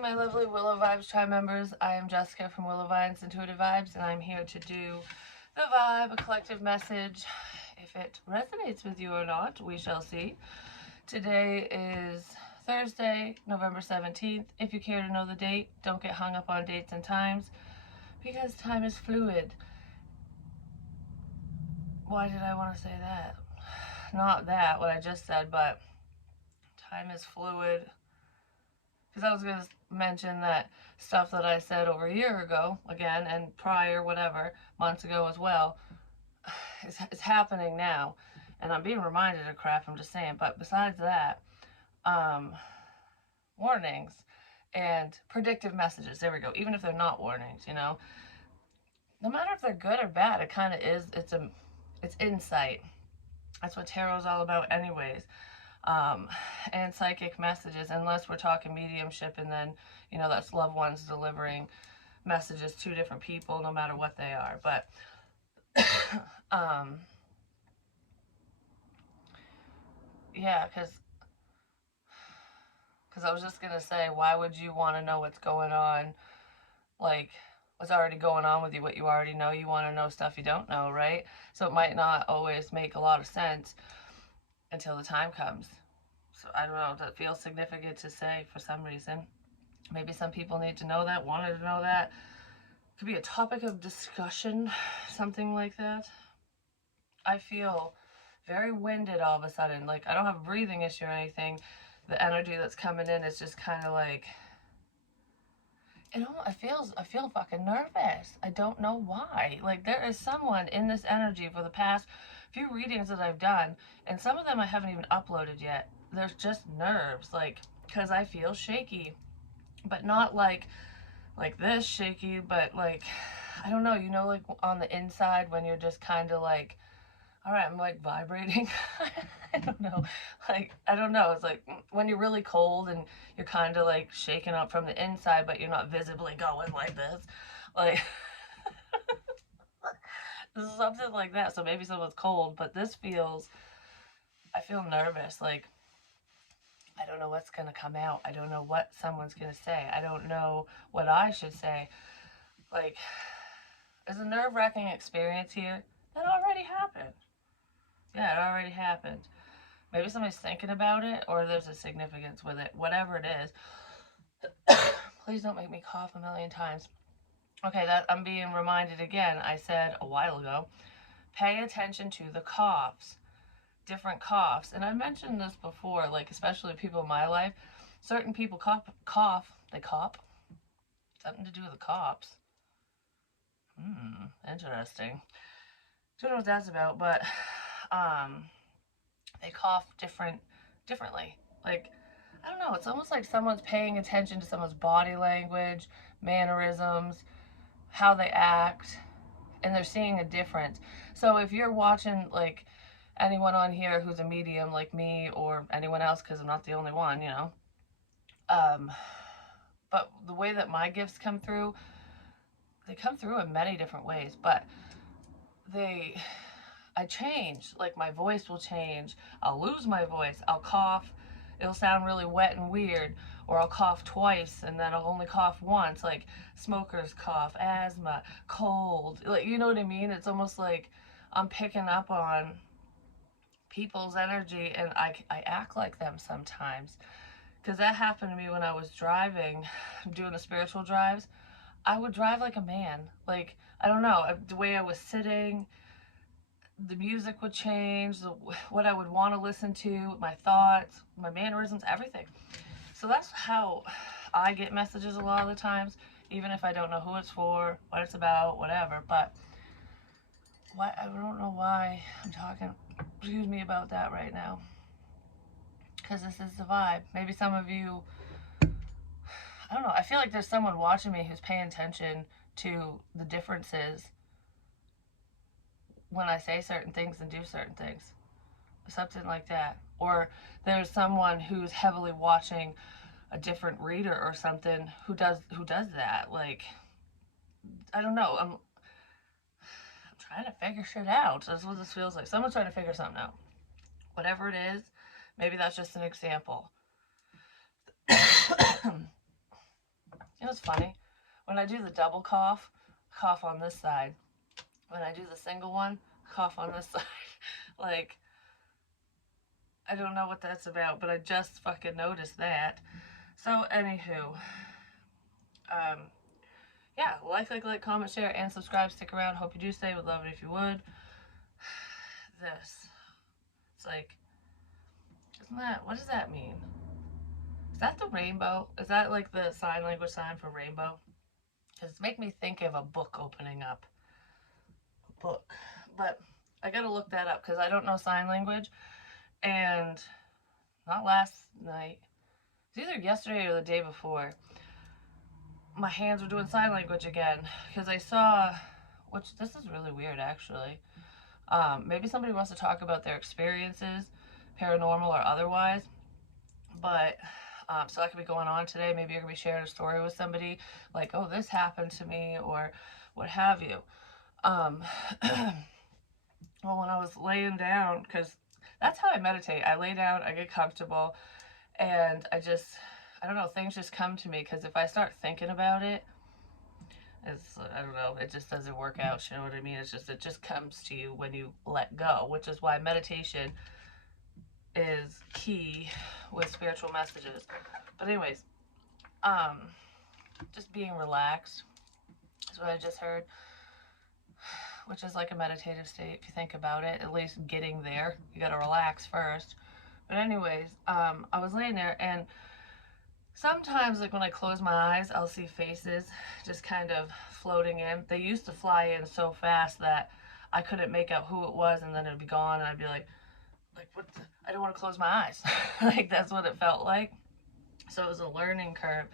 my lovely Willow Vibes Tribe members. I am Jessica from Willow Vines Intuitive Vibes, and I'm here to do the vibe, a collective message. If it resonates with you or not, we shall see. Today is Thursday, November 17th. If you care to know the date, don't get hung up on dates and times, because time is fluid. Why did I want to say that? Not that, what I just said, but time is fluid. Because I was going to mention that stuff that I said over a year ago, again, and prior, whatever, months ago as well, is happening now. And I'm being reminded of crap, I'm just saying. But besides that, warnings and predictive messages, there we go. Even if they're not warnings, you know, no matter if they're good or bad, it kind of is, it's insight. That's what tarot's all about anyways. And psychic messages, unless we're talking mediumship, and then, you know, that's loved ones delivering messages to different people, no matter what they are. But yeah, because I was just gonna say, why would you want to know what's going on, like what's already going on with you, what you already know? You want to know stuff you don't know, right? So it might not always make a lot of sense until the time comes. So I don't know, that feels significant to say for some reason. Maybe some people need to know that, wanted to know that. Could be a topic of discussion, something like that. I feel very winded all of a sudden. Like, I don't have a breathing issue or anything. The energy that's coming in is just kind of like, you know, I feel fucking nervous. I don't know why. Like, there is someone in this energy for the past few readings that I've done, and some of them I haven't even uploaded yet. There's just nerves, like, because I feel shaky, but not like this shaky, but like, I don't know, you know, like on the inside when you're just kind of like, all right, I'm like vibrating. I don't know. Like, I don't know. It's like when you're really cold and you're kind of like shaken up from the inside, but you're not visibly going like this. Like, this is something like that. So maybe someone's cold, but this feels, I feel nervous. Like, I don't know what's going to come out. I don't know what someone's going to say. I don't know what I should say. Like, there's a nerve-wracking experience here that already happened. Yeah, it already happened. Maybe somebody's thinking about it, or there's a significance with it. Whatever it is. Please don't make me cough a million times. Okay, that I'm being reminded again. I said a while ago, pay attention to the coughs. Different coughs. And I mentioned this before, like, especially people in my life. Certain people cough. They cough. Something to do with the cops. Interesting. Don't know what that's about, but they cough differently. Like, I don't know, it's almost like someone's paying attention to someone's body language, mannerisms, how they act, and they're seeing a difference. So if you're watching, like, anyone on here who's a medium like me, or anyone else, because I'm not the only one, you know, but the way that my gifts come through, they come through in many different ways, but I change. Like, my voice will change. I'll lose my voice. I'll cough. It'll sound really wet and weird. Or I'll cough twice and then I'll only cough once. Like, smoker's cough, asthma, cold. Like, you know what I mean? It's almost like I'm picking up on people's energy, and I act like them sometimes. Because that happened to me when I was driving, doing the spiritual drives. I would drive like a man. Like, I don't know, the way I was sitting, the music would change, what I would want to listen to, my thoughts, my mannerisms, everything. So that's how I get messages a lot of the times, even if I don't know who it's for, what it's about, whatever. But I don't know why I'm talking, excuse me, about that right now. Because this is the vibe. Maybe some of you, I don't know, I feel like there's someone watching me who's paying attention to the differences when I say certain things and do certain things. Something like that. Or there's someone who's heavily watching a different reader or something who does that. Like, I don't know. I'm trying to figure shit out. That's what this feels like. Someone's trying to figure something out. Whatever it is, maybe that's just an example. funny? When I do the double cough, cough on this side. When I do the single one, cough on this side. Like, I don't know what that's about, but I just fucking noticed that. So, anywho, um, yeah, like, comment, share, and subscribe. Stick around. Hope you do stay. Would love it if you would. This. It's like, isn't that, what does that mean? Is that the rainbow? Is that like the sign language sign for rainbow? Because it's making me think of a book opening up. A book. But I gotta look that up because I don't know sign language. And not last night. It's either yesterday or the day before. My hands were doing sign language again because I saw, which this is really weird actually. Maybe somebody wants to talk about their experiences, paranormal or otherwise. But so that could be going on today. Maybe you're gonna be sharing a story with somebody, like, oh, this happened to me, or what have you. Um, well, when I was laying down, because that's how I meditate. I lay down, I get comfortable, and I don't know, things just come to me. Because if I start thinking about it, I don't know, it just doesn't work out. You know what I mean? It just comes to you when you let go, which is why meditation is key with spiritual messages. But anyways, just being relaxed is what I just heard, which is like a meditative state if you think about it. At least getting there, you gotta relax first. But anyways, I was laying there, and sometimes, like when I close my eyes, I'll see faces just kind of floating in. They used to fly in so fast that I couldn't make out who it was, and then it'd be gone, and I'd be like what the? I don't want to close my eyes. Like, that's what it felt like. So it was a learning curve.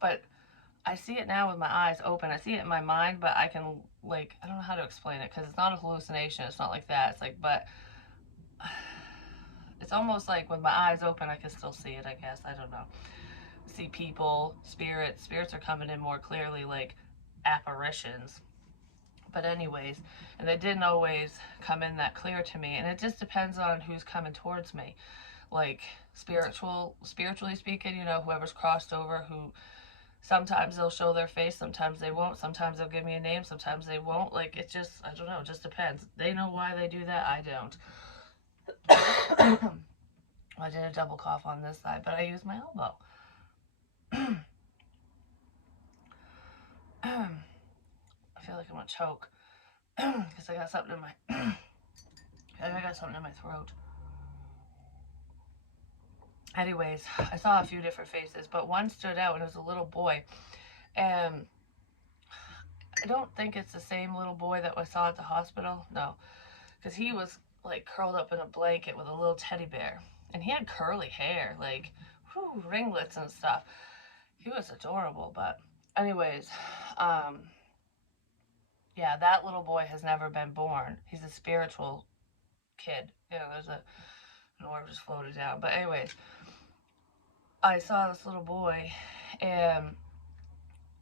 But I see it now with my eyes open. I see it in my mind, but I can, like, I don't know how to explain it because it's not a hallucination. It's not like that. It's like, but it's almost like with my eyes open, I can still see it, I guess. I don't know. See people, spirits. Spirits are coming in more clearly, like apparitions. But anyways, and they didn't always come in that clear to me. And it just depends on who's coming towards me. Like, spiritually speaking, you know, whoever's crossed over, who sometimes they'll show their face, sometimes they won't, sometimes they'll give me a name, sometimes they won't. Like, it just, I don't know, it just depends. They know why they do that, I don't. I did a double cough on this side, but I used my elbow. I feel like I'm gonna choke because I got something in my I got something in my throat. Anyways, I saw a few different faces, but one stood out, and it was a little boy. And I don't think it's the same little boy that I saw at the hospital. No, because he was like curled up in a blanket with a little teddy bear, and he had curly hair, like ringlets and stuff. He was adorable. But anyways, yeah, that little boy has never been born. He's a spiritual kid. You know, there's an orb just floated down. But anyways, I saw this little boy, and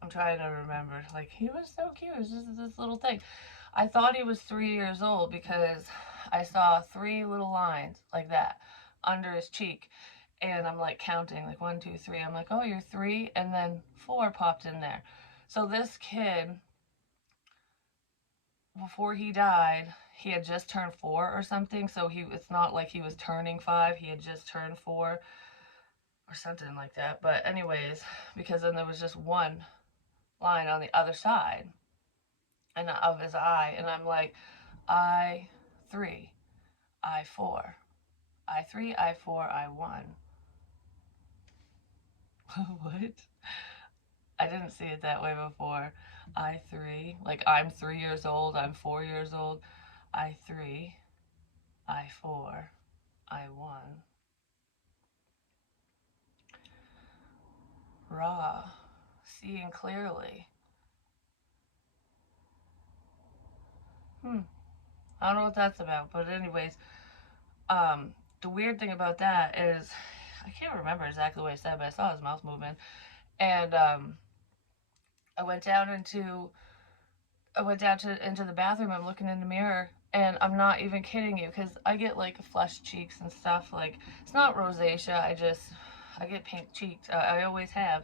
I'm trying to remember. Like, he was so cute. It was just this little thing. I thought he was 3 years old because I saw 3 little lines like that under his cheek. And I'm like counting, like 1, 2, 3. I'm like, oh, you're 3. And then 4 popped in there. So this kid, before he died, he had just turned 4 or something. So it's not like he was turning 5. He had just turned 4 or something like that. But anyways, because then there was just one line on the other side and of his eye, and I'm like, I3, I4, I3, I4, I1. What? I didn't see it that way before. I3, like I'm 3 years old, I'm 4 years old. I3, I4, I1. Raw, seeing clearly. I don't know what that's about, but anyways, the weird thing about that is, I can't remember exactly what I said, but I saw his mouth moving, and I went down into the bathroom. I'm looking in the mirror, and I'm not even kidding you, because I get like flushed cheeks and stuff. Like, it's not rosacea. I get pink cheeks. I always have.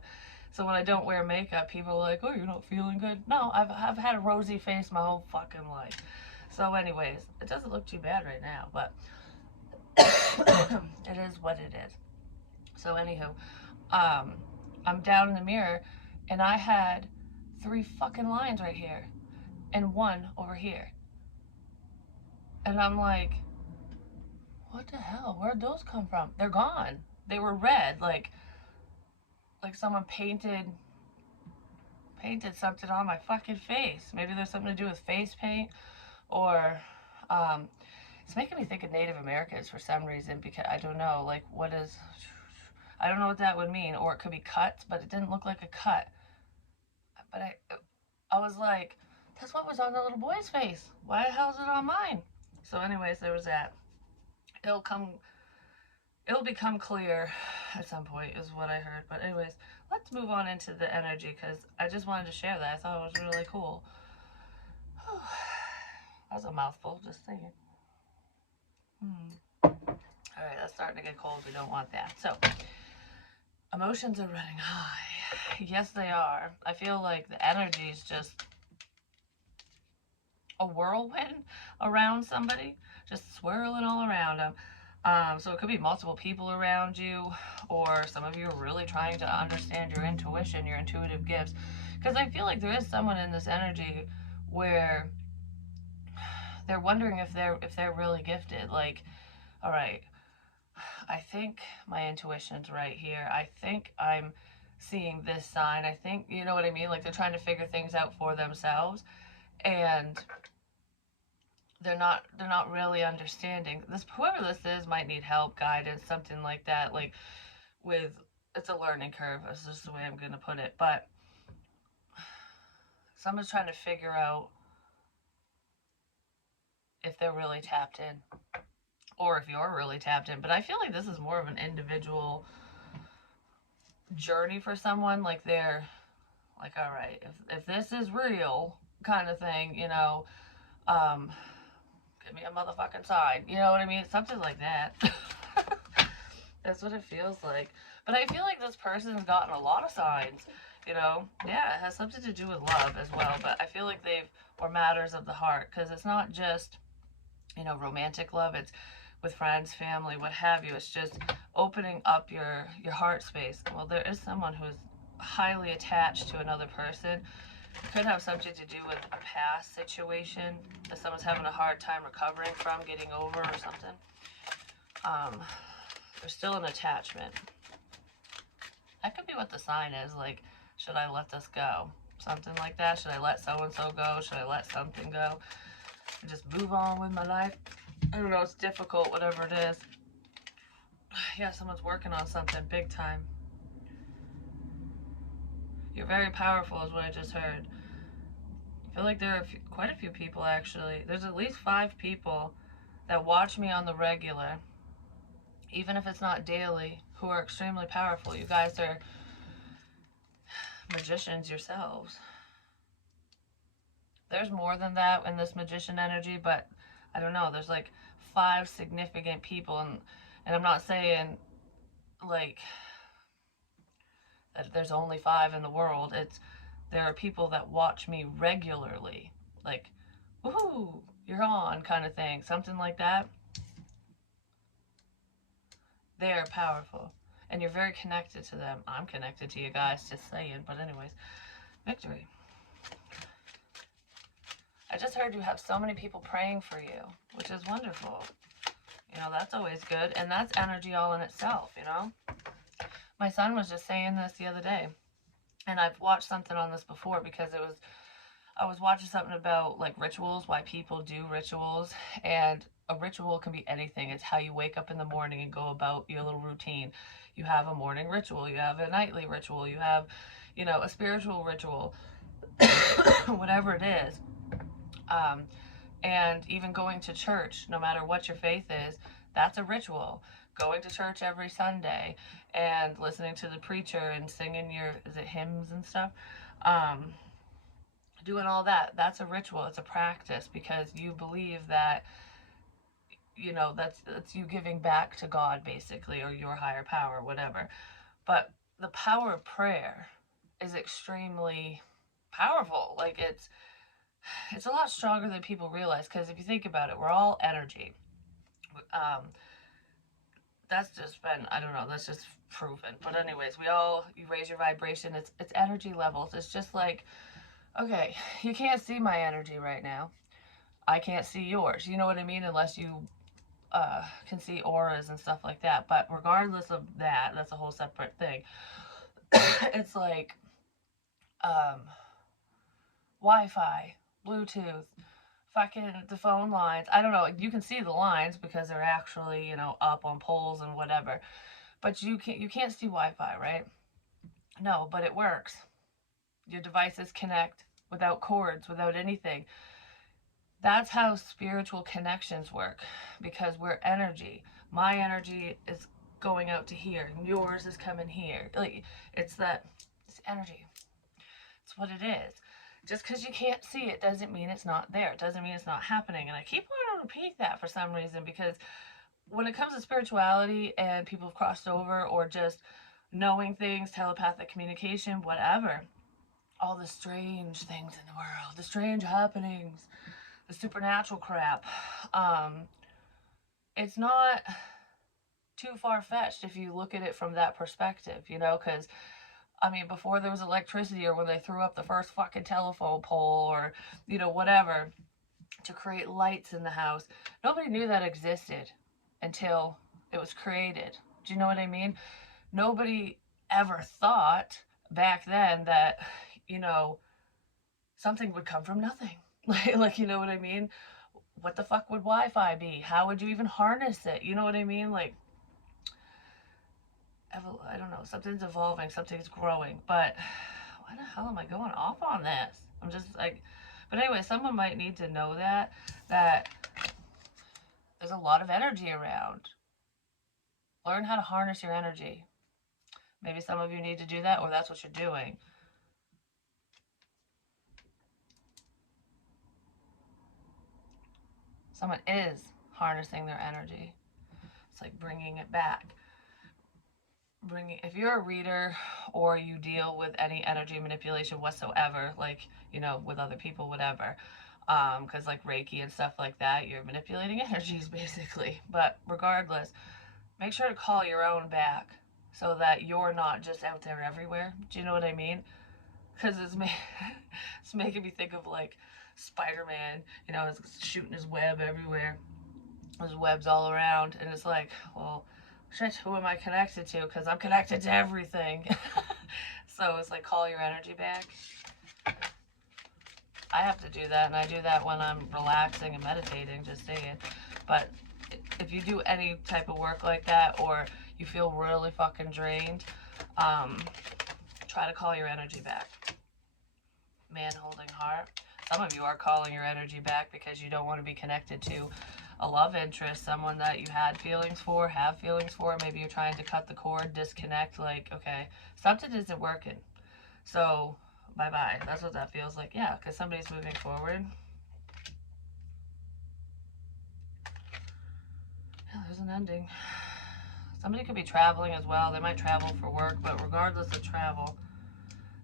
So when I don't wear makeup, people are like, oh, you're not feeling good. No, I've had a rosy face my whole fucking life. So anyways, it doesn't look too bad right now, but it is what it is. So anywho, um, I'm down in the mirror and I had 3 fucking lines right here and 1 over here. And I'm like, what the hell? Where'd those come from? They're gone. They were red, like someone painted something on my fucking face. Maybe there's something to do with face paint, or um, it's making me think of Native Americans for some reason, because I don't know, like, I don't know what that would mean, or it could be cuts, but it didn't look like a cut. But I was like, that's what was on the little boy's face. Why the hell is it on mine? So, anyways, there was that. It'll come, it'll become clear at some point, is what I heard. But anyways, let's move on into the energy, because I just wanted to share that. I thought it was really cool. That was a mouthful, just saying. All right, that's starting to get cold. We don't want that. So, emotions are running high. Yes, they are. I feel like the energy is just a whirlwind around somebody, just swirling all around them. So it could be multiple people around you, or some of you are really trying to understand your intuition, your intuitive gifts. Because I feel like there is someone in this energy where they're wondering if they're really gifted. Like, all right, I think my intuition's right here. I think I'm seeing this sign. I think, you know what I mean? Like, they're trying to figure things out for themselves, and they're not really understanding. This, whoever this is, might need help, guidance, something like that. Like, with, it's a learning curve. That's just the way I'm gonna put it. But someone's trying to figure out if they're really tapped in, or if you're really tapped in. But I feel like this is more of an individual journey for someone. Like, they're like, all right, if this is real, kind of thing, um, give me a motherfucking sign. You know what I mean? Something like that. That's what it feels like. But I feel like this person's gotten a lot of signs. Yeah, it has something to do with love as well. But I feel like or matters of the heart, because it's not just, romantic love. It's with friends, family, what have you. It's just opening up your heart space. Well, there is someone who's highly attached to another person. It could have something to do with a past situation that someone's having a hard time recovering from, getting over, or something. There's still an attachment. That could be what the sign is. Like, should I let this go? Something like that. Should I let so-and-so go? Should I let something go? And just move on with my life? I don't know. It's difficult, whatever it is. Yeah, someone's working on something big time. You're very powerful, is what I just heard. I feel like there are quite a few people, actually. There's at least 5 people that watch me on the regular, even if it's not daily, who are extremely powerful. You guys are magicians yourselves. There's more than that in this magician energy, but I don't know. There's like 5 significant people, and I'm not saying like that there's only 5 in the world. There are people that watch me regularly, like, woohoo, you're on, kind of thing, something like that. They are powerful, and you're very connected to them. I'm connected to you guys, just saying. But anyways, victory. I just heard you have so many people praying for you, which is wonderful. That's always good, and that's energy all in itself. My son was just saying this the other day, and I've watched something on this before, because I was watching something about like rituals, why people do rituals, and a ritual can be anything. It's how you wake up in the morning and go about your little routine. You have a morning ritual, you have a nightly ritual, you have, a spiritual ritual, whatever it is. And even going to church, no matter what your faith is, that's a ritual. Going to church every Sunday and listening to the preacher and singing is it hymns and stuff? Doing all that, that's a ritual. It's a practice, because you believe that, that's you giving back to God, basically, or your higher power, whatever. But the power of prayer is extremely powerful. Like it's a lot stronger than people realize, because if you think about it, we're all energy. Um, that's just been, I don't know, that's just proven. But anyways, you raise your vibration. It's energy levels. It's just like, okay, you can't see my energy right now. I can't see yours. You know what I mean? Unless you can see auras and stuff like that. But regardless of that, that's a whole separate thing. It's like um, Wi-Fi, Bluetooth, fucking the phone lines. I don't know. You can see the lines because they're actually, up on poles and whatever. But you can't see Wi-Fi, right? No, but it works. Your devices connect without cords, without anything. That's how spiritual connections work, because we're energy. My energy is going out to here, and yours is coming here. Like it's energy. It's what it is. Just because you can't see it doesn't mean it's not there. It doesn't mean it's not happening. And I keep wanting to repeat that for some reason, because when it comes to spirituality and people have crossed over, or just knowing things, telepathic communication, whatever, all the strange things in the world, the strange happenings, the supernatural crap, um, it's not too far fetched if you look at it from that perspective, because I mean, before there was electricity, or when they threw up the first fucking telephone pole, or whatever, to create lights in the house, nobody knew that existed until it was created. Do you know what I mean? Nobody ever thought back then that, you know, something would come from nothing. Like, you know what I mean? What the fuck would Wi-Fi be? How would you even harness it? You know what I mean? Like, I don't know. Something's evolving, something's growing. But why the hell am I going off on this? I'm just like, but anyway, someone might need to know that there's a lot of energy around. Learn how to harness your energy. Maybe some of you need to do that, or that's what you're doing. Someone is harnessing their energy. It's like bringing it back. If you're a reader, or you deal with any energy manipulation whatsoever, like, with other people, whatever, because like Reiki and stuff like that, you're manipulating energies basically. But regardless, make sure to call your own back, so that you're not just out there everywhere. Do you know what I mean? Because it's making me think of like Spider-Man, it's shooting his web everywhere. There's webs all around, and it's like, well, shit, who am I connected to? Because I'm connected to everything. So it's like, call your energy back. I have to do that, and I do that when I'm relaxing and meditating, just saying. But if you do any type of work like that, or you feel really fucking drained, try to call your energy back. Man holding heart. Some of you are calling your energy back because you don't want to be connected to a love interest, someone that you had feelings for, have feelings for. Maybe you're trying to cut the cord, disconnect, like, okay, something isn't working. So, bye-bye. That's what that feels like. Yeah, because somebody's moving forward. Yeah, there's an ending. Somebody could be traveling as well. They might travel for work, but regardless of travel,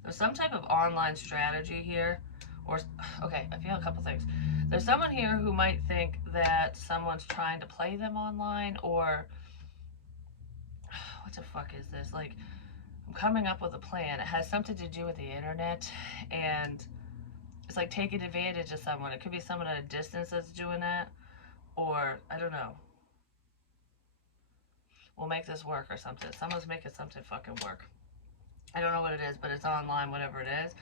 there's some type of online strategy here. Okay, I feel a couple things. There's someone here who might think that someone's trying to play them online, or what the fuck is this? Like, I'm coming up with a plan. It has something to do with the internet, and it's like taking advantage of someone. It could be someone at a distance that's doing that, or I don't know. We'll make this work or something. Someone's making something fucking work. I don't know what it is, but it's online, whatever it is.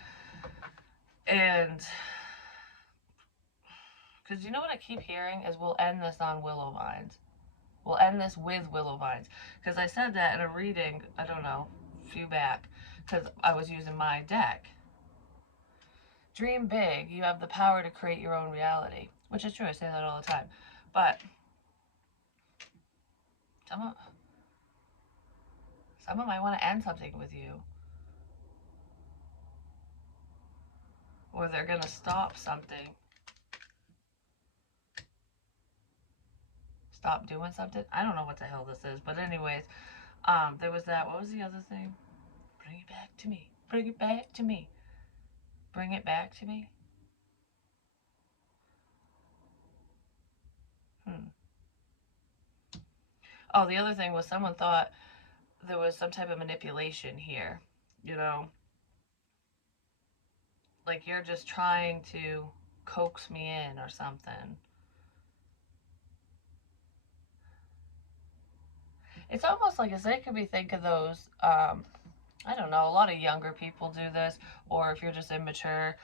And because you know what I keep hearing is, we'll end this on willow vines. We'll end this with willow vines. Because I said that in a reading, I don't know, a few back, because I was using my deck. Dream big. You have the power to create your own reality. Which is true. I say that all the time. But someone, someone might want to end something with you. Or they're going to stop something. Stop doing something. I don't know what the hell this is. But anyways, there was that. What was the other thing? Bring it back to me. Bring it back to me. Bring it back to me. Hmm. Oh, the other thing was someone thought there was some type of manipulation here. You know, like you're just trying to coax me in or something. It's almost like, as they could be think of those, I don't know, a lot of younger people do this, or if you're just immature,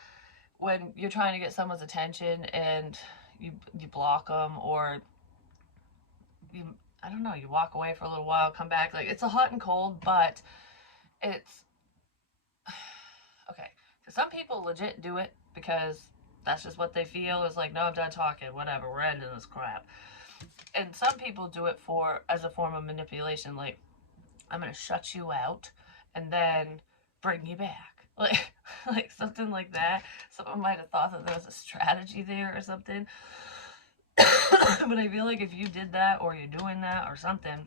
when you're trying to get someone's attention and you block them, or you, I don't know, you walk away for a little while, come back. Like, it's a hot and cold, but it's okay. So some people legit do it because that's just what they feel. Is like, no, I'm done talking, whatever, we're ending this crap. And some people do it for as a form of manipulation, like, I'm gonna shut you out and then bring you back. Like, like something like that. Someone might have thought that there was a strategy there or something. But I feel like if you did that, or you're doing that or something,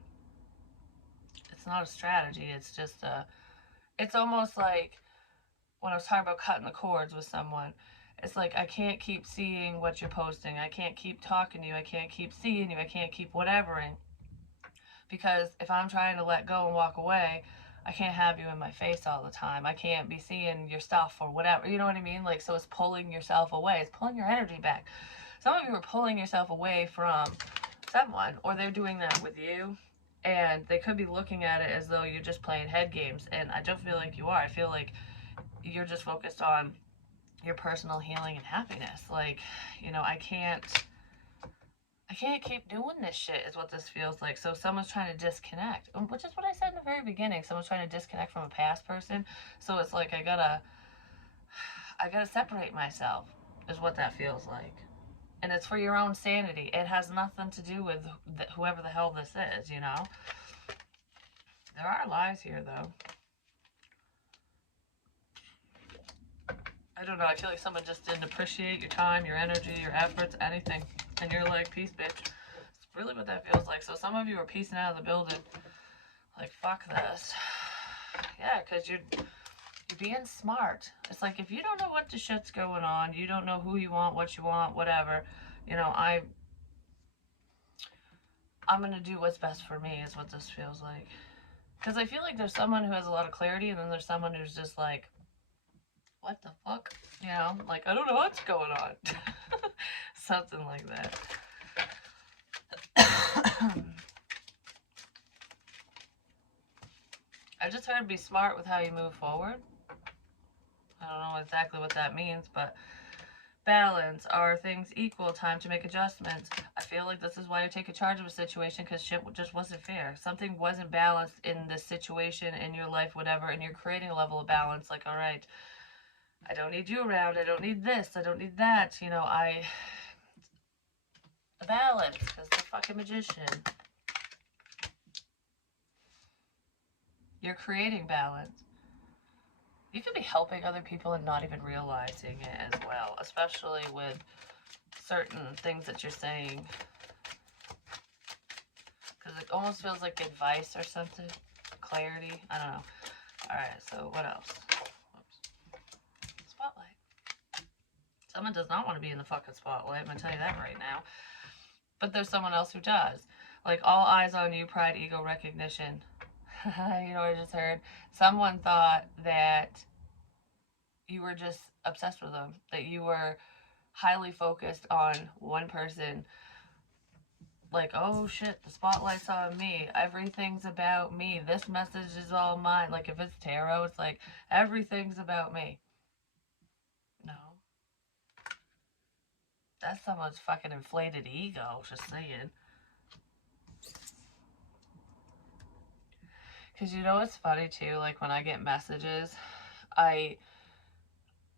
it's not a strategy. It's just a, it's almost like when I was talking about cutting the cords with someone. It's like, I can't keep seeing what you're posting. I can't keep talking to you. I can't keep seeing you. I can't keep whatevering. Because if I'm trying to let go and walk away, I can't have you in my face all the time. I can't be seeing your stuff or whatever. You know what I mean? Like, so it's pulling yourself away. It's pulling your energy back. Some of you are pulling yourself away from someone, or they're doing that with you. And they could be looking at it as though you're just playing head games. And I don't feel like you are. I feel like you're just focused on your personal healing and happiness. Like, you know, I can't keep doing this shit, is what this feels like. So someone's trying to disconnect, which is what I said in the very beginning. Someone's trying to disconnect from a past person. So it's like, I gotta separate myself, is what that feels like. And it's for your own sanity. It has nothing to do with whoever the hell this is, you know? There are lies here, though. I don't know. I feel like someone just didn't appreciate your time, your energy, your efforts, anything. And you're like, peace, bitch. It's really what that feels like. So some of you are piecing out of the building. Like, fuck this. Yeah, because you're being smart. It's like, if you don't know what the shit's going on, you don't know who you want, what you want, whatever, you know, I'm gonna do what's best for me, is what this feels like. Because I feel like there's someone who has a lot of clarity, and then there's someone who's just like, what the fuck? You know, like, I don't know what's going on. Something like that. I just heard be smart with how you move forward. I don't know exactly what that means, but balance. Are things equal? Time to make adjustments. I feel like this is why you're taking charge of a situation, because shit just wasn't fair. Something wasn't balanced in this situation, in your life, whatever, and you're creating a level of balance. Like, all right, I don't need you around. I don't need this. I don't need that. You know, the balance, because the fucking magician. You're creating balance. You could be helping other people and not even realizing it as well, especially with certain things that you're saying. Because it almost feels like advice or something. Clarity. I don't know. Alright, so what else? Whoops. Spotlight. Someone does not want to be in the fucking spotlight. I'm going to tell you that right now. But there's someone else who does. Like, all eyes on you, pride, ego, recognition. You know what I just heard? Someone thought that you were just obsessed with them. That you were highly focused on one person. Like, oh shit, the spotlight's on me. Everything's about me. This message is all mine. Like, if it's tarot, it's like, everything's about me. No. That's someone's fucking inflated ego, just saying. Because you know what's funny too? Like, when I get messages, I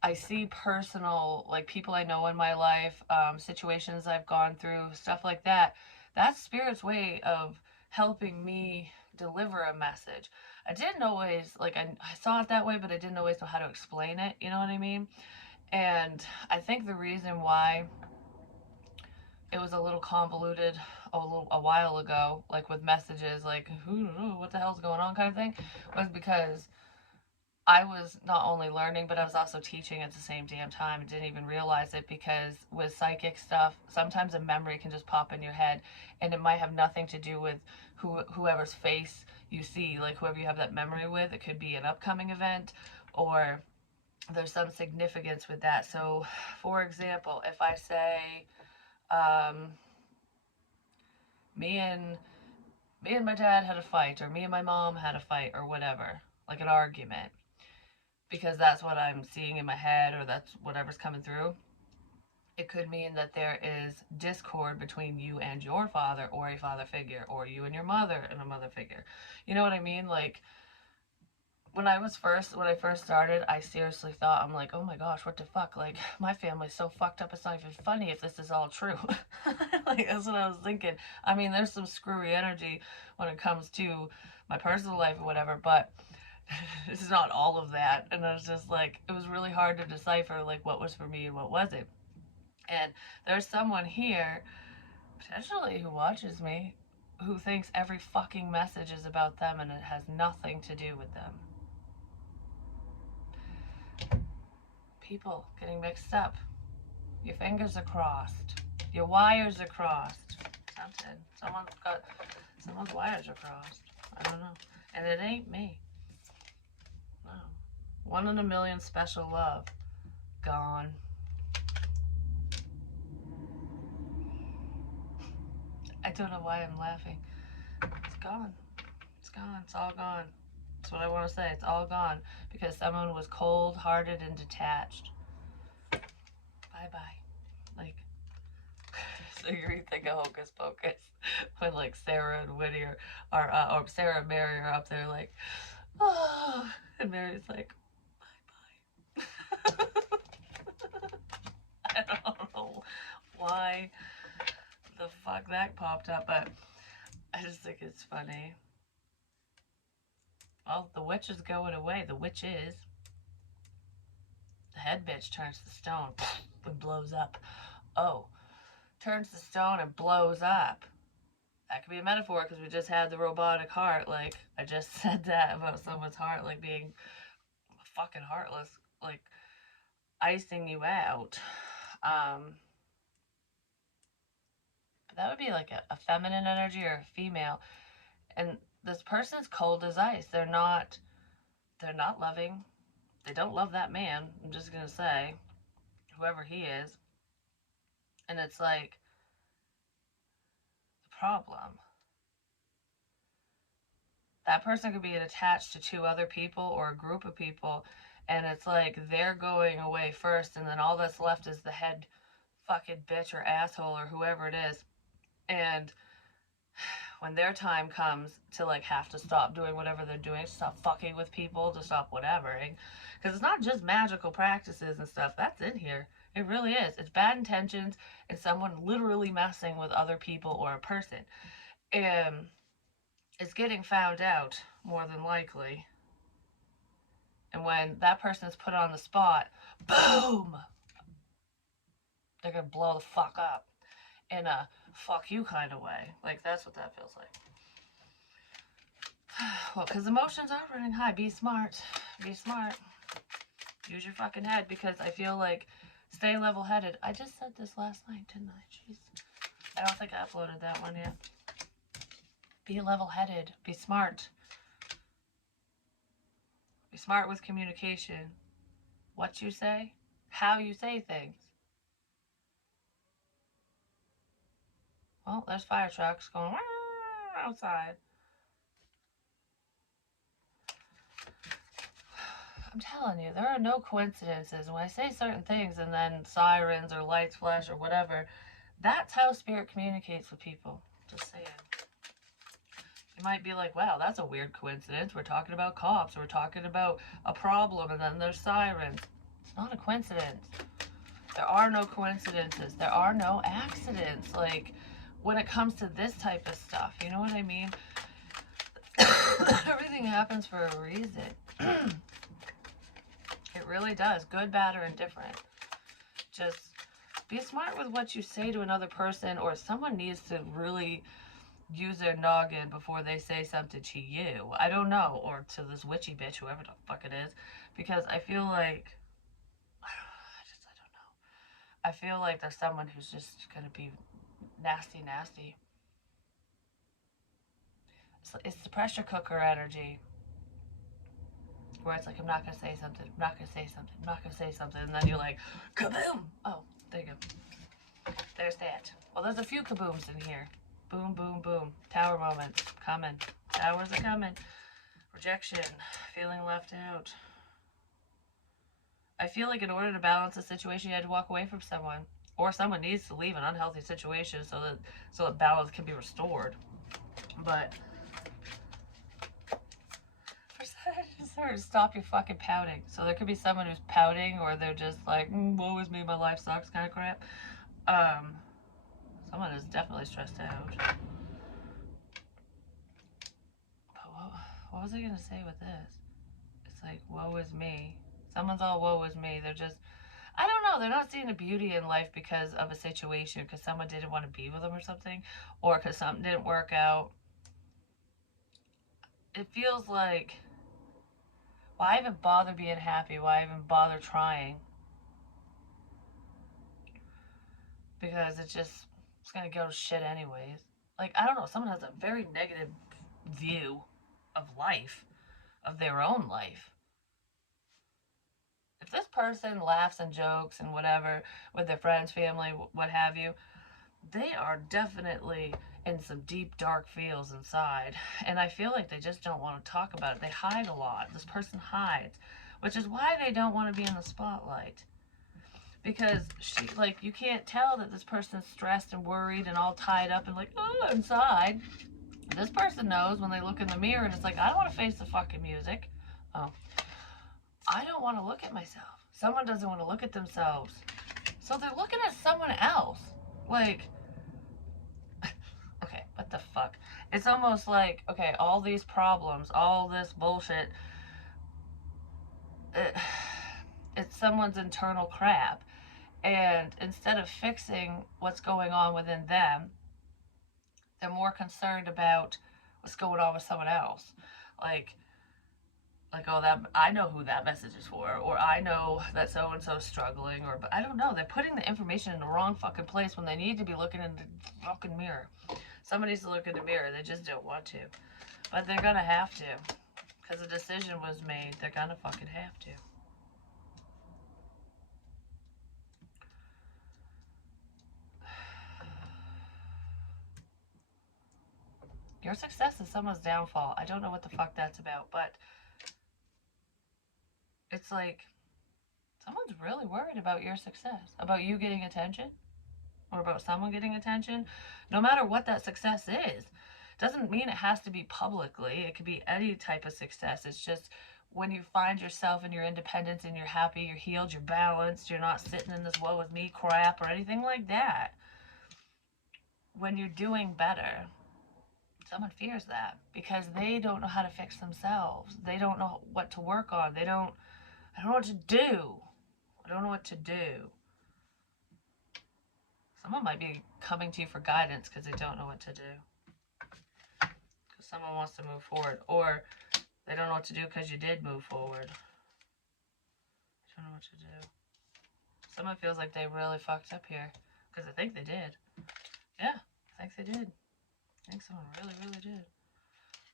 I see personal, like, people I know in my life, situations I've gone through, stuff like that. That's Spirit's way of helping me deliver a message. I didn't always, like, I saw it that way, but I didn't always know how to explain it. You know what I mean? And I think the reason why it was a little convoluted a while ago, like with messages, like, who, what the hell's going on kind of thing, was because I was not only learning, but I was also teaching at the same damn time. I didn't even realize it, because with psychic stuff, sometimes a memory can just pop in your head, and it might have nothing to do with whoever's face you see, like whoever you have that memory with. It could be an upcoming event, or there's some significance with that. So, for example, if I say, um, me and me and my dad had a fight, or me and my mom had a fight, or whatever, like an argument, because that's what I'm seeing in my head, or that's whatever's coming through. It could mean that there is discord between you and your father, or a father figure, or you and your mother and a mother figure. You know what I mean? Like, when I first started, I seriously thought, I'm like, oh my gosh, what the fuck? Like, my family's so fucked up, it's not even funny if this is all true. Like, that's what I was thinking. I mean, there's some screwy energy when it comes to my personal life or whatever, but it's not all of that. And I was just like, it was really hard to decipher, like, what was for me and what wasn't. And there's someone here, potentially, who watches me, who thinks every fucking message is about them and it has nothing to do with them. People getting mixed up. Your fingers are crossed. Your wires are crossed. Something. Someone's wires are crossed. I don't know. And it ain't me. No. 1 in a million special love. Gone. I don't know why I'm laughing. It's gone. It's gone. It's all gone. That's what I want to say. It's all gone because someone was cold-hearted and detached. Bye-bye. Like, so you think of Hocus Pocus when, like, Sarah and Winnie or Sarah and Mary are up there like, oh, and Mary's like, bye-bye. I don't know why the fuck that popped up, but I just think it's funny. Well, the witch is going away. The witch is. The head bitch turns to stone and blows up. Oh, turns to stone and blows up. That could be a metaphor because we just had the robotic heart. Like, I just said that about someone's heart, like being fucking heartless, like icing you out. But that would be like a feminine energy or a female. And this person's cold as ice. They're not loving. They don't love that man. I'm just gonna say, whoever he is. And it's like the problem. That person could be attached to two other people or a group of people, and it's like they're going away first, and then all that's left is the head fucking bitch or asshole or whoever it is. And when their time comes to like have to stop doing whatever they're doing, to stop fucking with people, to stop whatever, because it's not just magical practices and stuff that's in here. It really is. It's bad intentions and someone literally messing with other people or a person. And it's getting found out more than likely. And when that person is put on the spot, boom! They're gonna blow the fuck up in a fuck you kind of way. Like, that's what that feels like. Well, because emotions are running high. Be smart. Be smart. Use your fucking head, because I feel like stay level-headed. I just said this last night, didn't I? Jeez. I don't think I uploaded that one yet. Be level-headed. Be smart. Be smart with communication. What you say, how you say things. Well, there's fire trucks going outside. I'm telling you, there are no coincidences. When I say certain things and then sirens or lights flash or whatever, that's how spirit communicates with people. Just saying. You might be like, wow, that's a weird coincidence. We're talking about cops. We're talking about a problem, and then there's sirens. It's not a coincidence. There are no coincidences. There are no accidents. Like, when it comes to this type of stuff, you know what I mean? Everything happens for a reason. It really does. Good, bad, or indifferent. Just be smart with what you say to another person, or someone needs to really use their noggin before they say something to you. I don't know, or to this witchy bitch, whoever the fuck it is, because I feel like I don't know. I feel like there's someone who's just gonna be nasty, nasty. It's the pressure cooker energy, where it's like, I'm not gonna say something, I'm not gonna say something, I'm not gonna say something, and then you're like, kaboom! Oh, there you go. There's that. Well, there's a few kabooms in here. Boom, boom, boom. Tower moments coming. Towers are coming. Rejection. Feeling left out. I feel like in order to balance a situation, you had to walk away from someone, or someone needs to leave an unhealthy situation so that balance can be restored. But sort of stop your fucking pouting. So there could be someone who's pouting, or they're just like, woe is me, my life sucks, kind of crap. Someone is definitely stressed out. But what was I gonna say with this? It's like, woe is me. Someone's all woe is me. They're just, I don't know, they're not seeing the beauty in life because of a situation, because someone didn't want to be with them or something, or because something didn't work out. It feels like, why even bother being happy? Why even bother trying? Because it's gonna go to shit anyways. Like, I don't know, someone has a very negative view of life, of their own life. If this person laughs and jokes and whatever with their friends, family, what have you, they are definitely in some deep dark feels inside, and I feel like they just don't want to talk about it. They hide a lot. This person hides, which is why they don't want to be in the spotlight, because you can't tell that this person's stressed and worried and all tied up and like, oh, inside. This person knows when they look in the mirror and it's like, I don't want to face the fucking music. Oh, I don't want to look at myself. Someone doesn't want to look at themselves, so they're looking at someone else. Like, okay, what the fuck? It's almost like, okay, all these problems, all this bullshit, it's someone's internal crap. And instead of fixing what's going on within them, they're more concerned about what's going on with someone else. Like, oh, that I know who that message is for, or I know that so and so's struggling, or but I don't know. They're putting the information in the wrong fucking place when they need to be looking in the fucking mirror. Somebody needs to look in the mirror. They just don't want to, but they're gonna have to, because a decision was made. They're gonna fucking have to. Your success is someone's downfall. I don't know what the fuck that's about, but it's like someone's really worried about your success, about you getting attention, or about someone getting attention. No matter what that success is, doesn't mean it has to be publicly. It could be any type of success. It's just when you find yourself in your independence and you're happy, you're healed, you're balanced, you're not sitting in this woe with me crap or anything like that. When you're doing better, someone fears that because they don't know how to fix themselves. They don't know what to work on. I don't know what to do. I don't know what to do. Someone might be coming to you for guidance because they don't know what to do. Because someone wants to move forward. Or they don't know what to do because you did move forward. I don't know what to do. Someone feels like they really fucked up here. Because I think they did. Yeah, I think they did. I think someone really, really did.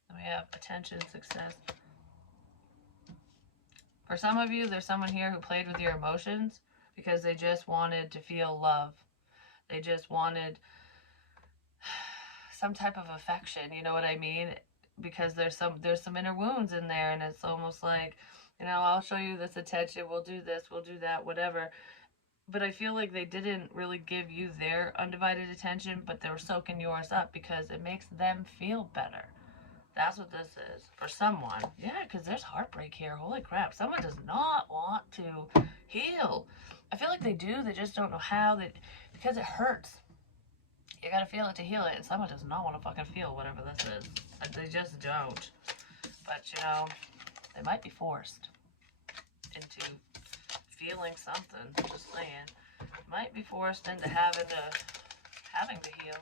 Then we have attention, success. For some of you, there's someone here who played with your emotions because they just wanted to feel love. They just wanted some type of affection, you know what I mean? Because there's some inner wounds in there, and it's almost like, I'll show you this attention, we'll do this, we'll do that, whatever. But I feel like they didn't really give you their undivided attention, but they were soaking yours up because it makes them feel better. That's what this is for someone. Yeah, because there's heartbreak here. Holy crap. Someone does not want to heal. I feel like they do. They just don't know how. Because it hurts. You gotta feel it to heal it. And someone does not want to fucking feel whatever this is. They just don't. But, they might be forced into feeling something. Just saying. Might be forced into having to heal.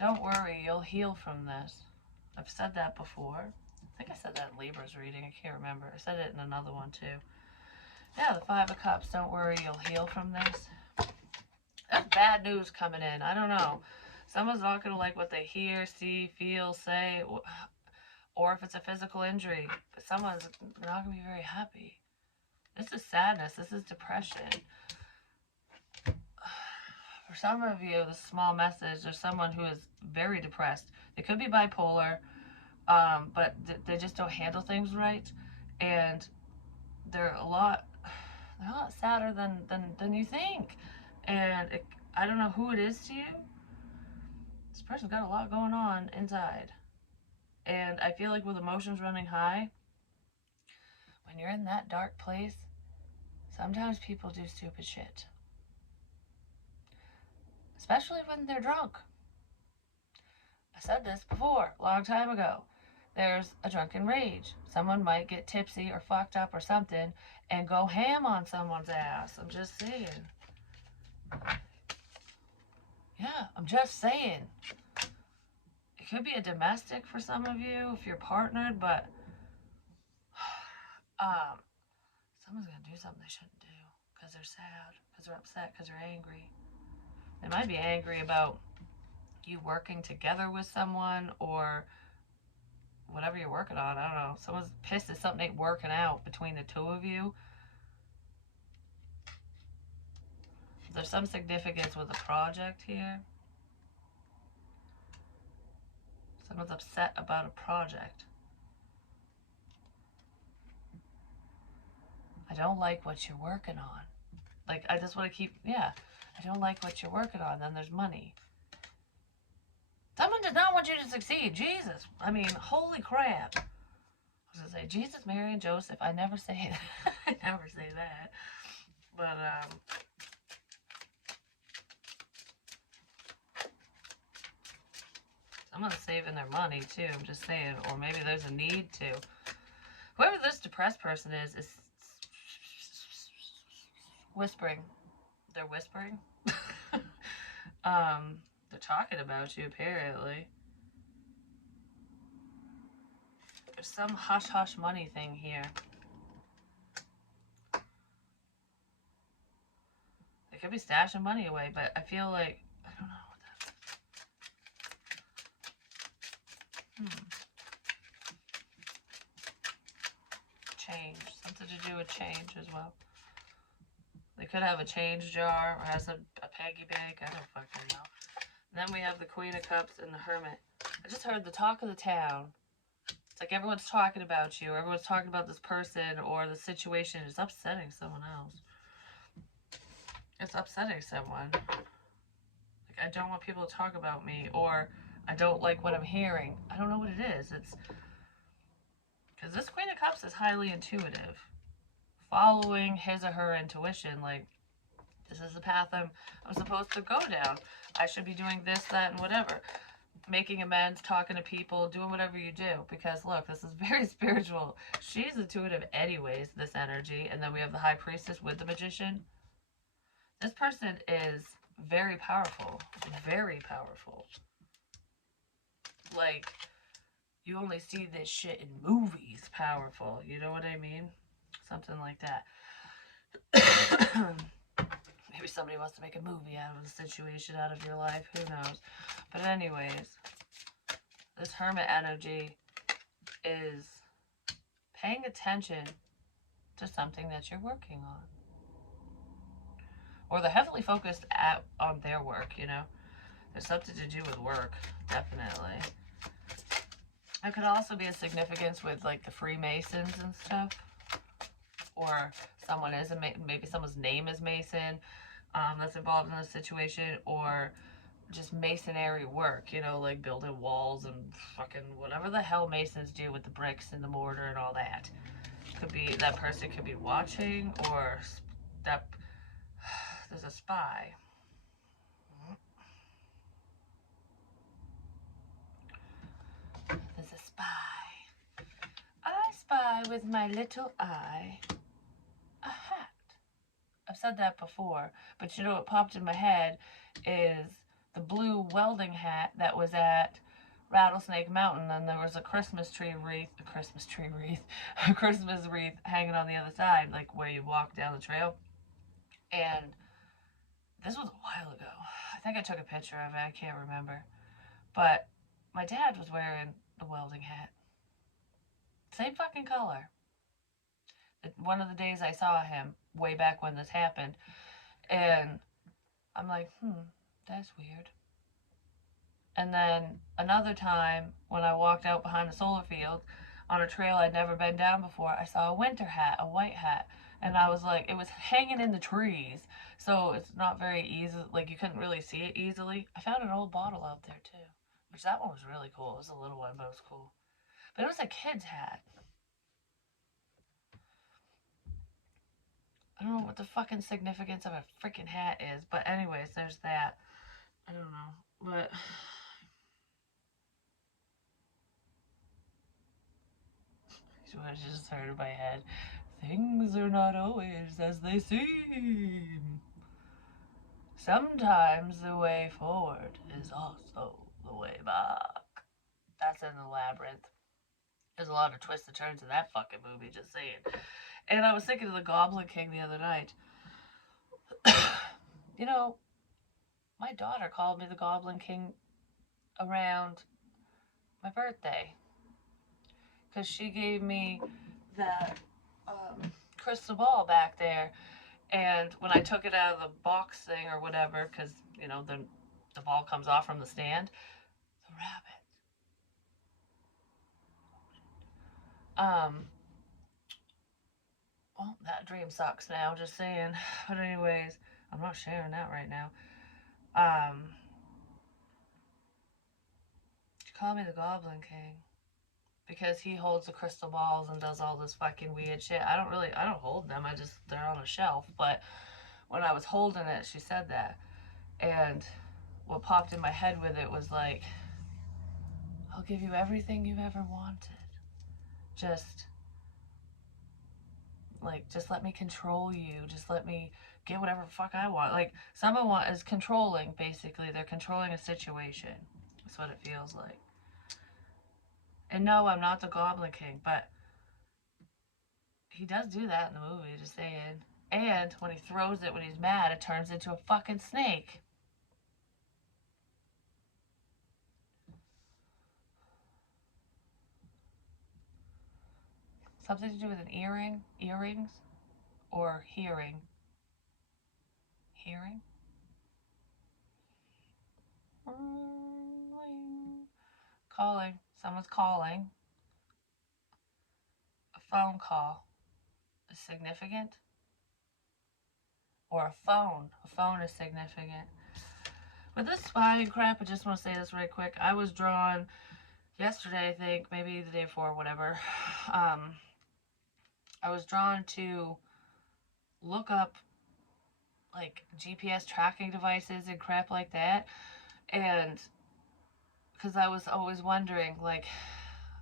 Don't worry, you'll heal from this. I've said that before. I think I said that in Libra's reading. I can't remember. I said it in another one too. Yeah, the Five of Cups. Don't worry, you'll heal from this. That's bad news coming in. I don't know. Someone's not going to like what they hear, see, feel, say, or if it's a physical injury. But someone's not going to be very happy. This is sadness. This is depression. For some of you, this small message, there's someone who is very depressed. They could be bipolar, but they just don't handle things right. And they're a lot sadder than you think. And I don't know who it is to you. This person's got a lot going on inside. And I feel like with emotions running high, when you're in that dark place, sometimes people do stupid shit. Especially when they're drunk. I said this before, a long time ago. There's a drunken rage. Someone might get tipsy or fucked up or something and go ham on someone's ass. I'm just saying. Yeah, I'm just saying. It could be a domestic for some of you if you're partnered, but someone's going to do something they shouldn't do because they're sad, because they're upset, because they're angry. They might be angry about you working together with someone or whatever you're working on. I don't know. Someone's pissed that something ain't working out between the two of you. There's some significance with a project here. Someone's upset about a project. I don't like what you're working on. Like, I just want to keep, I don't like what you're working on. Then there's money. Someone does not want you to succeed. Jesus. I mean, holy crap. I was going to say, Jesus, Mary, and Joseph. I never say that. I never say that. But, someone's saving their money, too. I'm just saying. Or maybe there's a need to. Whoever this depressed person is whispering. They're whispering. They're talking about you, apparently. There's some hush-hush money thing here. They could be stashing money away, but I feel like, I don't know what that is. Change. Something to do with change as well. They could have a change jar or has a piggy bank. I don't fucking know. And then we have the Queen of Cups and the Hermit. I just heard the talk of the town. It's like everyone's talking about you. Everyone's talking about this person or the situation. It's upsetting someone else. It's upsetting someone. Like, I don't want people to talk about me, or I don't like what I'm hearing. I don't know what it is. It's because this Queen of Cups is highly intuitive. Following his or her intuition, like, this is the path I'm supposed to go down. I should be doing this, that, and whatever. Making amends, talking to people, doing whatever you do. Because, look, this is very spiritual. She's intuitive anyways, this energy. And then we have the High Priestess with the Magician. This person is very powerful. Very powerful. Like, you only see this shit in movies powerful. You know what I mean? Something like that. Maybe somebody wants to make a movie out of a situation, out of your life. Who knows? But anyways, this Hermit energy is paying attention to something that you're working on. Or they're heavily focused on their work, you know? There's something to do with work, definitely. There could also be a significance with, like, the Freemasons and stuff. Or someone is, maybe someone's name is Mason that's involved in this situation. Or just masonry work, you know, like building walls and fucking whatever the hell Masons do with the bricks and the mortar and all that. Could be, that person could be watching, or that there's a spy. There's a spy. I spy with my little eye a hat. I've said that before, but you know what popped in my head is the blue welding hat that was at Rattlesnake Mountain, and there was a Christmas wreath, a Christmas wreath hanging on the other side, like where you walk down the trail. And this was a while ago. I think I took a picture of it. I can't remember. But my dad was wearing the welding hat. Same fucking color. One of the days I saw him, way back when this happened. And I'm like, that's weird. And then another time when I walked out behind the solar field on a trail I'd never been down before, I saw a winter hat, a white hat. And I was like, it was hanging in the trees. So it's not very easy, like you couldn't really see it easily. I found an old bottle out there too, which that one was really cool. It was a little one, but it was cool. But it was a kid's hat. I don't know what the fucking significance of a freaking hat is, but anyways, there's that. I don't know, but I just heard in my head, things are not always as they seem. Sometimes the way forward is also the way back. That's in the Labyrinth. There's a lot of twists and turns in that fucking movie, just saying. And I was thinking of the Goblin King the other night. You know, my daughter called me the Goblin King around my birthday. Because she gave me that crystal ball back there. And when I took it out of the box thing or whatever, because, you know, the ball comes off from the stand, the rabbit. Well, that dream sucks now, just saying. But anyways, I'm not sharing that right now. She called me the Goblin King because he holds the crystal balls and does all this fucking weird shit. I don't hold them. They're on a shelf. But when I was holding it, she said that. And what popped in my head with it was like, I'll give you everything you've ever wanted. Just let me control you. Just let me get whatever the fuck I want. Like, someone is controlling, basically. They're controlling a situation. That's what it feels like. And no, I'm not the Goblin King, but he does do that in the movie, just saying. And when he throws it when he's mad, it turns into a fucking snake. Something to do with an earring? Earrings? Or hearing? Hearing? Calling. Someone's calling. A phone call is significant. Or a phone. A phone is significant. With this spying crap, I just want to say this right quick. I was drawn yesterday, I think, maybe the day before, whatever. I was drawn to look up like GPS tracking devices and crap like that. And because I was always wondering, like,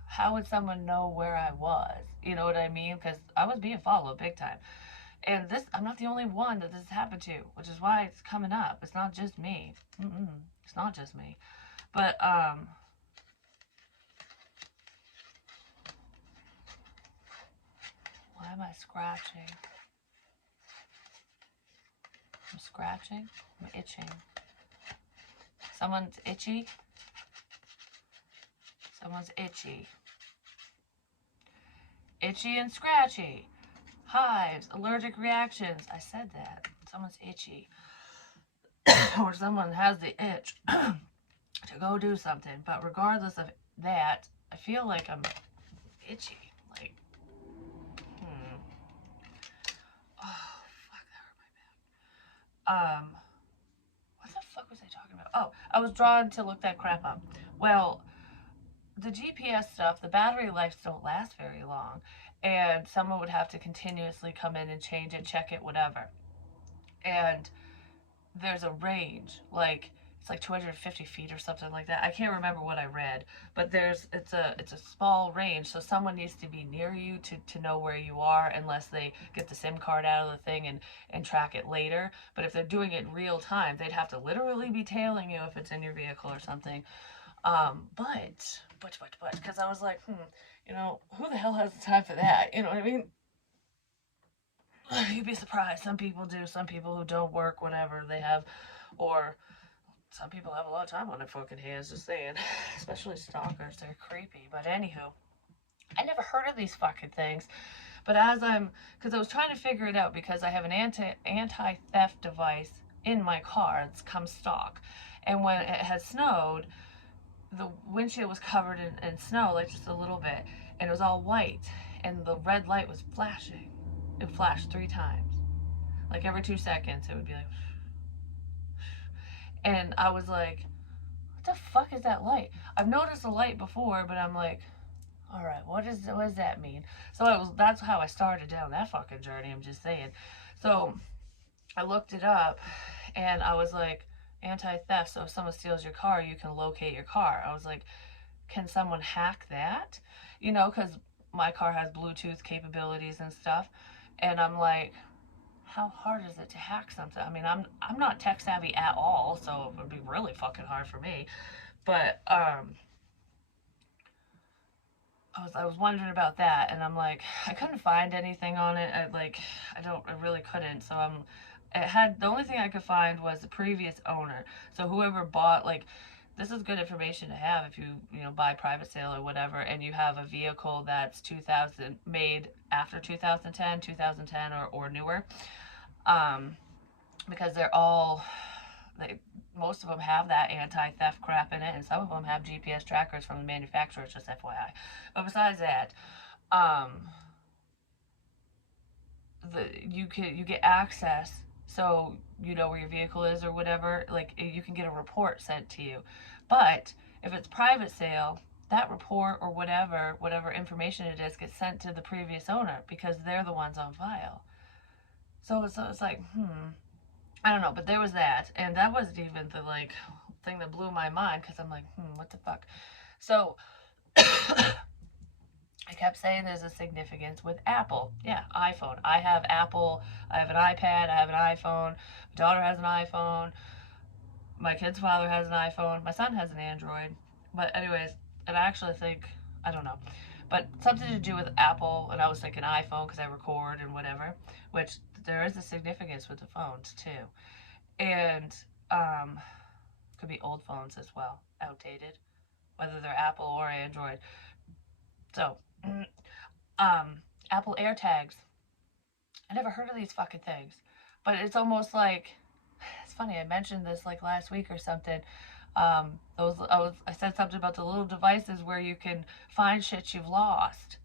how would someone know where I was? You know what I mean? Because I was being followed big time. And this, I'm not the only one that this happened to, which is why it's coming up. It's not just me. It's not just me. But, why am I scratching? I'm scratching. I'm itching. Someone's itchy. Someone's itchy. Itchy and scratchy. Hives, allergic reactions. I said that. Someone's itchy. Or someone has the itch to go do something. But regardless of that, I feel like I'm itchy. Like, oh, fuck, that hurt my back. What the fuck was I talking about? Oh, I was drawn to look that crap up. Well, the GPS stuff, the battery life don't last very long. And someone would have to continuously come in and change it, check it, whatever. And there's a range. Like, it's like 250 feet or something like that. I can't remember what I read, but it's a small range, so someone needs to be near you to know where you are, unless they get the SIM card out of the thing and track it later. But if they're doing it real time, they'd have to literally be tailing you if it's in your vehicle or something. But because I was like, who the hell has the time for that? You know what I mean? You'd be surprised. Some people do. Some people who don't work, whatever they have, or some people have a lot of time on their fucking hands. Just saying, especially stalkers. They're creepy. But anywho, I never heard of these fucking things. But because I was trying to figure it out, because I have an anti theft device in my car. It's come stock, and when it had snowed, the windshield was covered in snow, like just a little bit, and it was all white, and the red light was flashing. It flashed 3 times. Like every 2 seconds, it would be like, and I was like, what the fuck is that light? I've noticed the light before, but I'm like, all right, what does that mean? So that's how I started down that fucking journey. I'm just saying. So I looked it up, and I was like, anti-theft. So if someone steals your car, you can locate your car. I was like, can someone hack that? Because my car has Bluetooth capabilities and stuff, and I'm like, how hard is it to hack something? I mean, I'm not tech savvy at all, so it would be really fucking hard for me. But I was wondering about that, and I'm like, I couldn't find anything on it. I really couldn't. So it had, the only thing I could find was the previous owner. So whoever bought, like, this is good information to have if you buy private sale or whatever, and you have a vehicle that's 2000 made after 2010 or newer, um, because they most of them have that anti-theft crap in it, and some of them have GPS trackers from the manufacturers, just FYI. But besides that, um, you get access, so you know where your vehicle is or whatever. Like, you can get a report sent to you. But if it's private sale, that report or whatever information it is, gets sent to the previous owner, because they're the ones on file. So it's like, I don't know, but there was that, and that wasn't even the like thing that blew my mind, because I'm like, what the fuck. So I kept saying there's a significance with Apple. Yeah, iPhone. I have Apple. I have an iPad. I have an iPhone. My daughter has an iPhone. My kid's father has an iPhone. My son has an Android. But anyways, and I actually think, I don't know, but something to do with Apple. And I was thinking iPhone because I record and whatever. Which there is a significance with the phones too, and could be old phones as well, outdated, whether they're Apple or Android. So, um, Apple AirTags. I never heard of these fucking things, but it's almost like, it's funny. I mentioned this like last week or something. I said something about the little devices where you can find shit you've lost,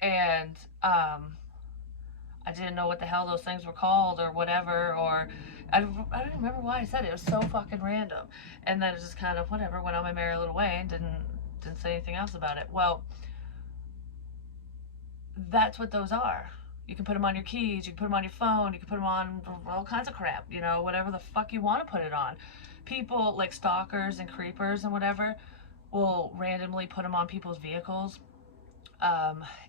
and I didn't know what the hell those things were called or whatever, or I don't remember why I said it. It was so fucking random, and then it just kind of whatever went on my merry little way, and didn't say anything else about it. Well, that's what those are. You can put them on your keys, you can put them on your phone, you can put them on all kinds of crap, whatever the fuck you want to put it on. People like stalkers and creepers and whatever will randomly put them on people's vehicles,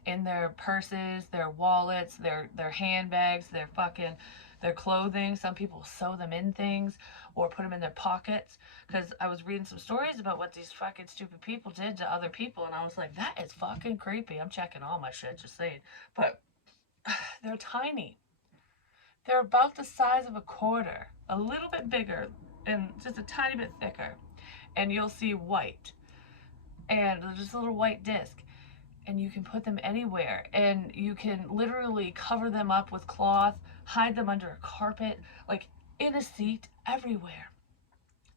in their purses, their wallets, their handbags, their clothing. Some people sew them in things or put them in their pockets. Because I was reading some stories about what these fucking stupid people did to other people, and I was like, that is fucking creepy. I'm checking all my shit, just saying. But they're tiny. They're about the size of a quarter, a little bit bigger, and just a tiny bit thicker. And you'll see white, and just a little white disc, and you can put them anywhere, and you can literally cover them up with cloth, hide them under a carpet, like in a seat, everywhere.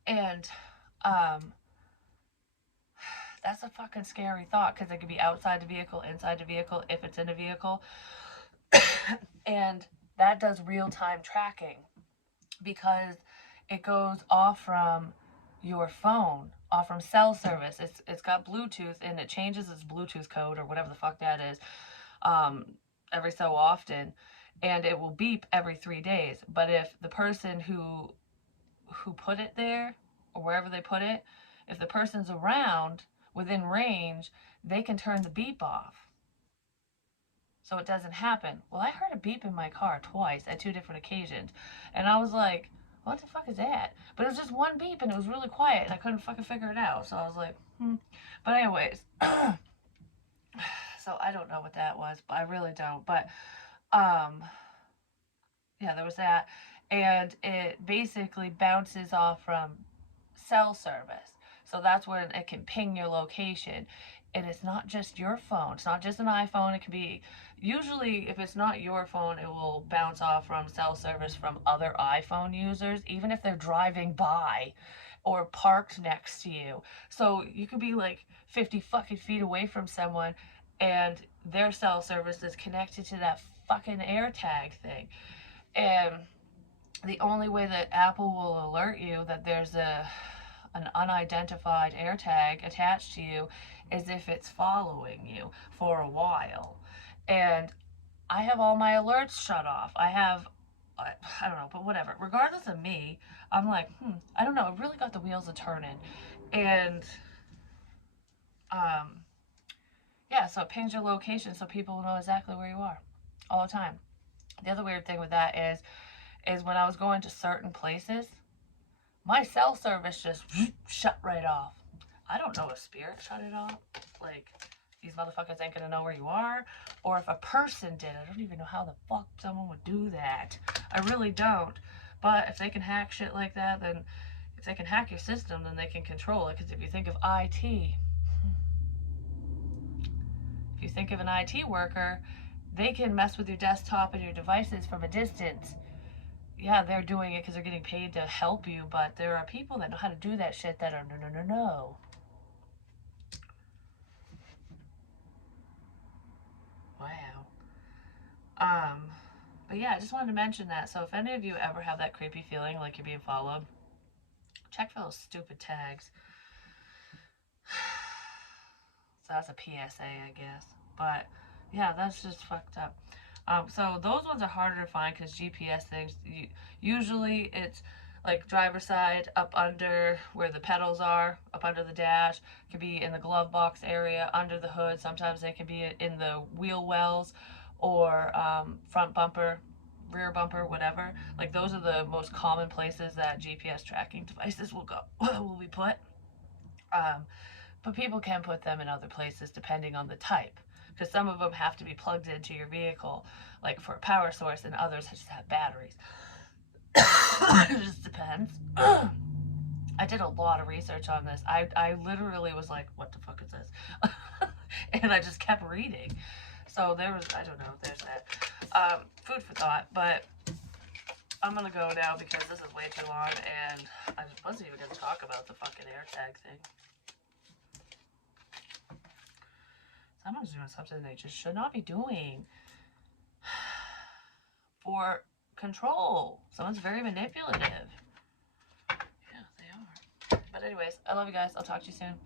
And um that's a fucking scary thought, because it could be outside the vehicle, inside the vehicle, if it's in a vehicle. And that does real-time tracking, because it goes off from your phone, off from cell service. It's got Bluetooth, and it changes its Bluetooth code or whatever the fuck that is, um, every so often, and it will beep every 3 days. But if the person who put it there or wherever they put it, if the person's around within range, they can turn the beep off so it doesn't happen. Well, I heard a beep in my car twice at 2 different occasions, and I was like, what the fuck is that? But it was just one beep, and it was really quiet, and I couldn't fucking figure it out. So I was like, But anyways, so I don't know what that was, but I really don't. But yeah, there was that, and it basically bounces off from cell service. So that's when it can ping your location. And it's not just your phone. It's not just an iPhone. It can be, usually, if it's not your phone, it will bounce off from cell service from other iPhone users, even if they're driving by or parked next to you. So you could be like 50 fucking feet away from someone and their cell service is connected to that fucking AirTag thing. And the only way that Apple will alert you that there's an unidentified AirTag attached to you is if it's following you for a while. And I have all my alerts shut off. I don't know, but whatever. Regardless of me, I'm like, I don't know. It really got the wheels a turning. And yeah, so it pings your location so people know exactly where you are all the time. The other weird thing with that is when I was going to certain places, my cell service just shut right off. I don't know if Spirit shut it off. Like, these motherfuckers ain't gonna know where you are. Or if a person did. I don't even know how the fuck someone would do that. I really don't. But if they can hack shit like that, then if they can hack your system, then they can control it. Because if you think of IT, if you think of an IT worker, they can mess with your desktop and your devices from a distance. Yeah, they're doing it because they're getting paid to help you, but there are people that know how to do that shit that are no. Wow. But yeah, I just wanted to mention that. So if any of you ever have that creepy feeling like you're being followed, check for those stupid tags. So that's a PSA, I guess. But yeah, that's just fucked up. So those ones are harder to find because GPS things, usually it's like driver's side, up under where the pedals are, up under the dash. It could be in the glove box area, under the hood. Sometimes they can be in the wheel wells or front bumper, rear bumper, whatever. Like those are the most common places that GPS tracking devices will go, will be put. But people can put them in other places depending on the type. Because some of them have to be plugged into your vehicle, like for a power source, and others just have batteries. It just depends. I did a lot of research on this. I literally was like, what the fuck is this? And I just kept reading. So there was, I don't know, there's that. Food for thought, but I'm gonna go now because this is way too long and I wasn't even gonna talk about the fucking AirTag thing. Someone's doing something they just should not be doing for control. Someone's very manipulative. Yeah, they are. But anyways, I love you guys. I'll talk to you soon.